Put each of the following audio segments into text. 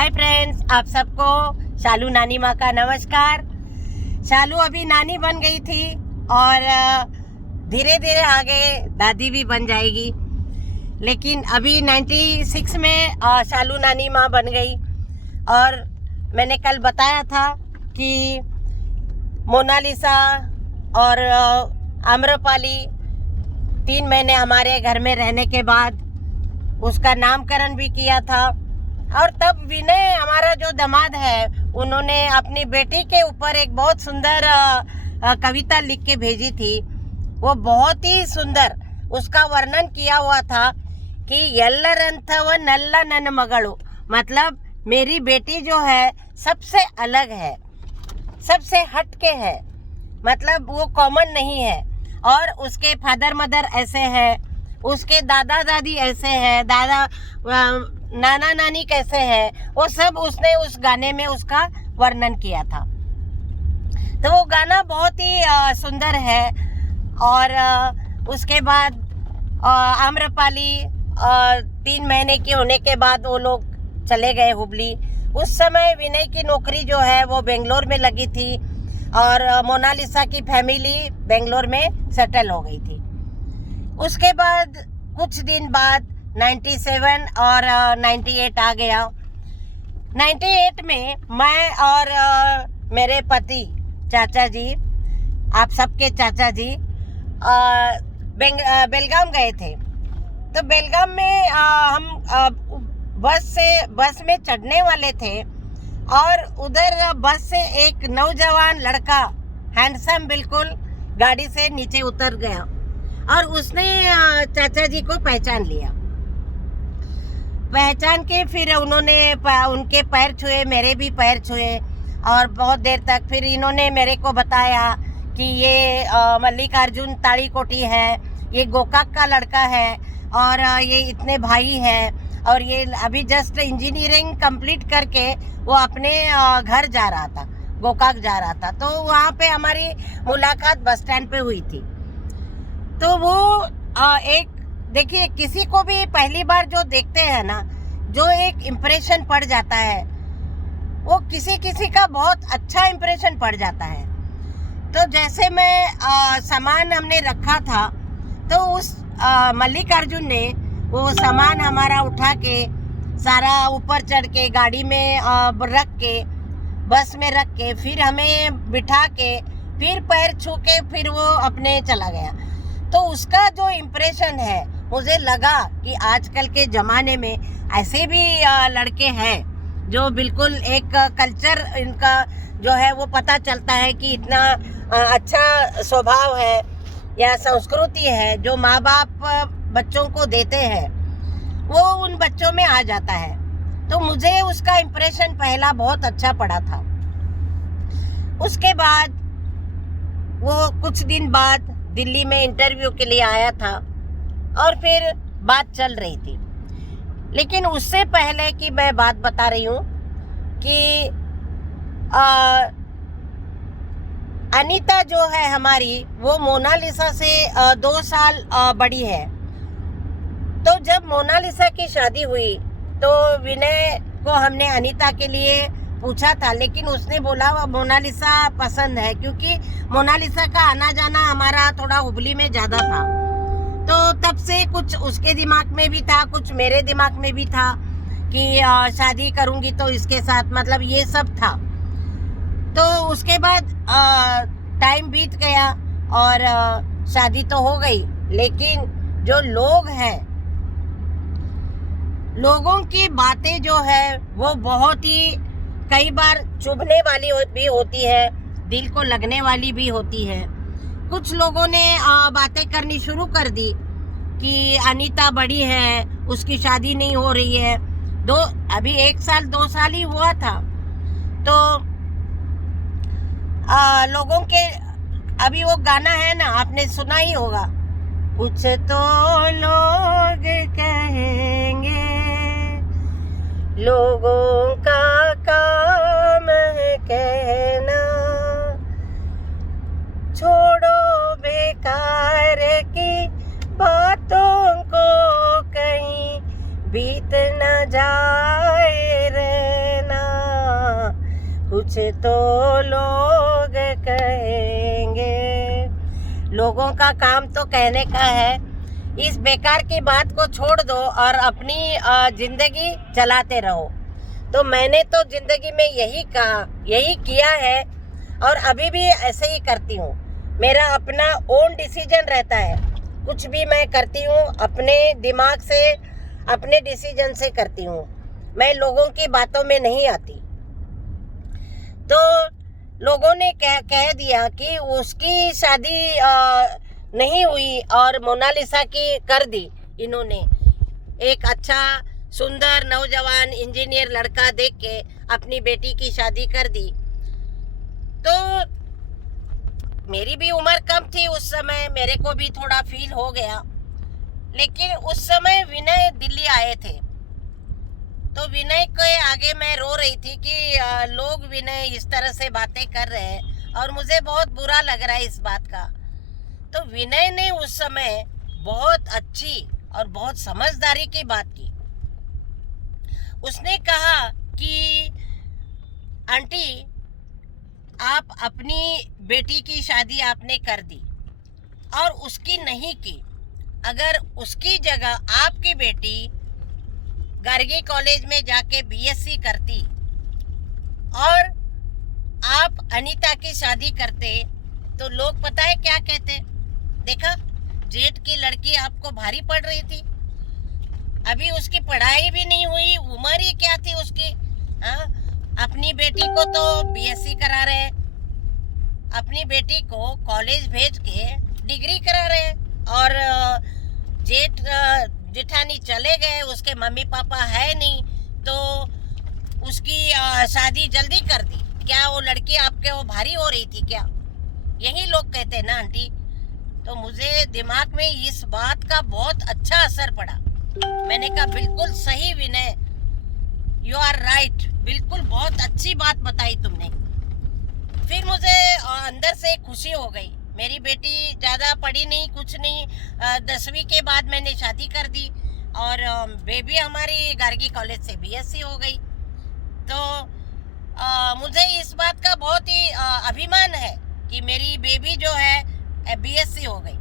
Hi friends, आप सबको शालू नानी माँ का नमस्कार। शालू अभी नानी बन गई थी और धीरे धीरे आगे दादी भी बन जाएगी। लेकिन अभी 96 में शालू नानी माँ बन गई। और मैंने कल बताया था कि मोनालिसा और आम्रपाली 3 महीने हमारे घर में रहने के बाद उसका नामकरण भी किया था। और तब विनय हमारा जो दामाद है, उन्होंने अपनी बेटी के ऊपर एक बहुत सुंदर कविता लिख के भेजी थी। वो बहुत ही सुंदर, उसका वर्णन किया हुआ था कि एल्लरंथव नल्ला नन मगळु, मतलब मेरी बेटी जो है सबसे अलग है, सबसे हटके है, मतलब वो कॉमन नहीं है। और उसके फादर मदर ऐसे हैं, उसके दादा दादी ऐसे हैं, नाना नानी कैसे हैं, वो सब उसने उस गाने में उसका वर्णन किया था। तो वो गाना बहुत ही सुंदर है। और उसके बाद आम्रपाली 3 महीने की होने के बाद वो लोग चले गए हुबली। उस समय विनय की नौकरी जो है वो बेंगलोर में लगी थी और मोनालिसा की फैमिली बेंगलोर में सेटल हो गई थी। उसके बाद कुछ दिन बाद 97 और 98 आ गया। 98 में मैं और मेरे पति चाचा जी, आप सबके चाचा जी, बेलगाम गए थे। तो बेलगाम में हम बस में चढ़ने वाले थे और उधर बस से एक नौजवान लड़का, हैंडसम बिल्कुल, गाड़ी से नीचे उतर गया और उसने चाचा जी को पहचान लिया। पहचान के फिर उन्होंने उनके पैर छुए, मेरे भी पैर छुए और बहुत देर तक फिर इन्होंने मेरे को बताया कि ये मल्लिकार्जुन ताड़ीकोटी है, ये गोकाक का लड़का है और ये इतने भाई हैं और ये अभी जस्ट इंजीनियरिंग कंप्लीट करके वो अपने घर जा रहा था, गोकाक जा रहा था। तो वहाँ पे हमारी मुलाकात बस स्टैंड पे हुई थी। तो वो एक, देखिए, किसी को भी पहली बार जो देखते हैं ना, जो एक इम्प्रेशन पड़ जाता है, वो किसी किसी का बहुत अच्छा इम्प्रेशन पड़ जाता है। तो जैसे मैं सामान हमने रखा था, तो उस मल्लिकार्जुन ने वो सामान हमारा उठा के सारा ऊपर चढ़ के गाड़ी में रख के, बस में रख के, फिर हमें बिठा के, फिर पैर छू के फिर वो अपने चला गया। तो उसका जो इम्प्रेशन है, मुझे लगा कि आजकल के ज़माने में ऐसे भी लड़के हैं जो बिल्कुल एक कल्चर इनका जो है वो पता चलता है कि इतना अच्छा स्वभाव है या संस्कृति है जो माँ बाप बच्चों को देते हैं, वो उन बच्चों में आ जाता है। तो मुझे उसका इम्प्रेशन पहला बहुत अच्छा पड़ा था। उसके बाद वो कुछ दिन बाद दिल्ली में इंटरव्यू के लिए आया था और फिर बात चल रही थी। लेकिन उससे पहले कि मैं बात बता रही हूँ कि अनीता जो है हमारी, वो मोनालिसा से 2 साल बड़ी है। तो जब मोनालिसा की शादी हुई तो विनय को हमने अनीता के लिए पूछा था, लेकिन उसने बोला वो मोनालिसा पसंद है, क्योंकि मोनालिसा का आना जाना हमारा थोड़ा हुबली में ज़्यादा था। तो तब से कुछ उसके दिमाग में भी था, कुछ मेरे दिमाग में भी था कि शादी करूँगी तो इसके साथ, मतलब ये सब था। तो उसके बाद टाइम बीत गया और शादी तो हो गई। लेकिन जो लोग हैं, लोगों की बातें जो है वो बहुत ही कई बार चुभने वाली भी होती है, दिल को लगने वाली भी होती है। कुछ लोगों ने बातें करनी शुरू कर दी कि अनीता बड़ी है, उसकी शादी नहीं हो रही है, अभी 1 साल 2 साल ही हुआ था। तो लोगों के, अभी वो गाना है ना, आपने सुना ही होगा, कुछ तो लोग कहेंगे, लोगों का काम है कहना, छोड़ो बेकार की बातों को, कहीं बीत न जाए रे। कुछ तो लोग कहेंगे। लोगों का काम तो कहने का है। इस बेकार की बात को छोड़ दो और अपनी जिंदगी चलाते रहो। तो मैंने तो जिंदगी में यही कहा, यही किया है और अभी भी ऐसे ही करती हूँ। मेरा अपना ओन डिसीजन रहता है। कुछ भी मैं करती हूँ अपने दिमाग से, अपने डिसीजन से करती हूँ। मैं लोगों की बातों में नहीं आती। तो लोगों ने कह दिया कि उसकी शादी नहीं हुई और मोनालिसा की कर दी। इन्होंने एक अच्छा सुंदर नौजवान इंजीनियर लड़का देख के अपनी बेटी की शादी कर दी। तो मेरी भी उम्र कम थी उस समय, मेरे को भी थोड़ा फील हो गया। लेकिन उस समय विनय दिल्ली आए थे, तो विनय के आगे मैं रो रही थी कि लोग विनय इस तरह से बातें कर रहे हैं और मुझे बहुत बुरा लग रहा है इस बात का। तो विनय ने उस समय बहुत अच्छी और बहुत समझदारी की बात की। उसने कहा कि आंटी, आप अपनी बेटी की शादी आपने कर दी और उसकी नहीं की। अगर उसकी जगह आपकी बेटी गार्गी कॉलेज में जाके बीएससी करती और आप अनीता की शादी करते तो लोग पता है क्या कहते? देखा, जेठ की लड़की आपको भारी पड़ रही थी, अभी उसकी पढ़ाई भी नहीं हुई, उम्र ही क्या थी उसकी। अपनी बेटी को तो बीएससी करा रहे, अपनी बेटी को कॉलेज भेज के डिग्री करा रहे और जेठानी चले गए, उसके मम्मी पापा है नहीं, तो उसकी शादी जल्दी कर दी। क्या वो लड़की आपके वो भारी हो रही थी क्या? यही लोग कहते हैं ना आंटी। तो मुझे दिमाग में इस बात का बहुत अच्छा असर पड़ा। मैंने कहा बिल्कुल सही विनय, यू आर राइट, बिल्कुल बहुत अच्छी बात बताई तुमने। फिर मुझे अंदर से खुशी हो गई। मेरी बेटी ज़्यादा पढ़ी नहीं, कुछ नहीं, 10वीं के बाद मैंने शादी कर दी और बेबी हमारी गार्गी कॉलेज से बीएससी हो गई। तो मुझे इस बात का बहुत ही अभिमान है कि मेरी बेबी जो है बीएससी हो गई,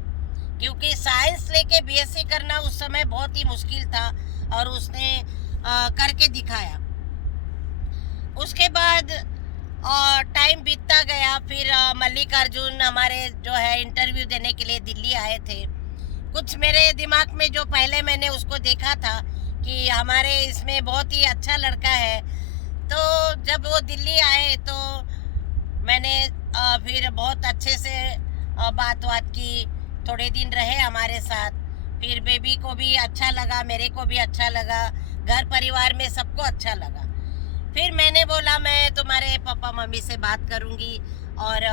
क्योंकि साइंस लेके बीएससी करना उस समय बहुत ही मुश्किल था और उसने करके दिखाया। उसके बाद टाइम बीतता गया। फिर मल्लिकार्जुन हमारे जो है इंटरव्यू देने के लिए दिल्ली आए थे। कुछ मेरे दिमाग में जो पहले मैंने उसको देखा था कि हमारे इसमें बहुत ही अच्छा लड़का है, तो जब वो दिल्ली आए तो मैंने फिर बहुत अच्छे से बात की, थोड़े दिन रहे हमारे साथ। फिर बेबी को भी अच्छा लगा, मेरे को भी अच्छा लगा, घर परिवार में सबको अच्छा लगा। फिर मैंने बोला मैं तुम्हारे पापा मम्मी से बात करूंगी और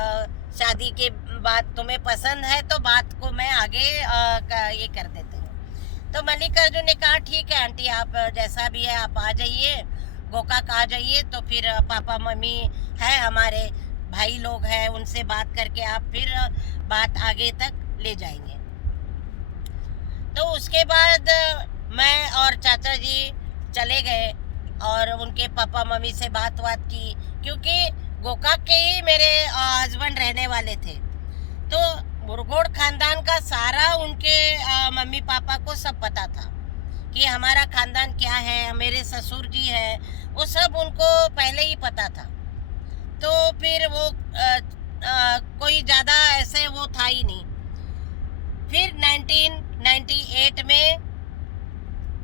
शादी के बाद तुम्हें पसंद है तो बात को मैं आगे ये कर देती हूँ। तो मल्लिकार्जुन ने कहा ठीक है आंटी, आप जैसा भी है आप आ जाइए, गोकाक आ जाइए। तो फिर पापा मम्मी है, हमारे भाई लोग हैं, उनसे बात करके आप फिर बात आगे तक ले जाएंगे। तो उसके बाद मैं और चाचा जी चले गए और उनके पापा मम्मी से बात की, क्योंकि गोकाक के ही मेरे हस्बैंड रहने वाले थे। तो मुरगोड़ खानदान का सारा उनके मम्मी पापा को सब पता था कि हमारा खानदान क्या है, मेरे ससुर जी है, वो सब उनको पहले ही पता था। तो फिर वो कोई ज़्यादा ऐसे वो था ही नहीं। फिर 1998 में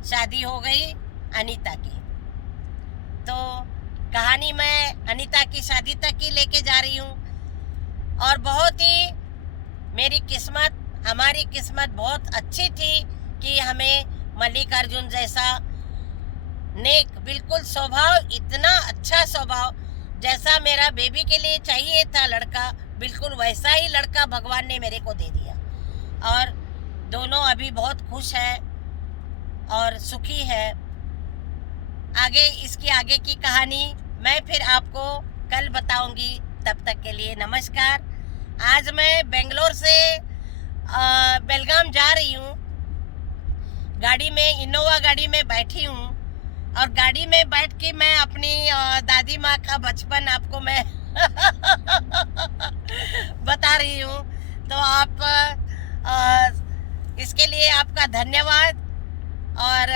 शादी हो गई अनीता की। तो कहानी मैं अनीता की शादी तक ही लेके जा रही हूँ और बहुत ही मेरी किस्मत, हमारी किस्मत बहुत अच्छी थी कि हमें मल्लिकार्जुन जैसा नेक, बिल्कुल स्वभाव, इतना अच्छा स्वभाव जैसा मेरा बेबी के लिए चाहिए था लड़का, बिल्कुल वैसा ही लड़का भगवान ने मेरे को दे दिया। और दोनों अभी बहुत खुश हैं और सुखी है। आगे इसकी आगे की कहानी मैं फिर आपको कल बताऊंगी। तब तक के लिए नमस्कार। आज मैं बेंगलोर से बेलगाम जा रही हूँ। गाड़ी में, इनोवा गाड़ी में बैठी हूँ और गाड़ी में बैठ के मैं अपनी दादी माँ का बचपन आपको मैं बता रही हूँ। तो आप इसके लिए आपका धन्यवाद। और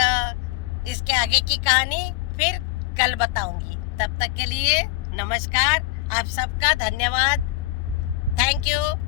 इसके आगे की कहानी फिर कल बताऊंगी। तब तक के लिए नमस्कार। आप सबका धन्यवाद। Thank you.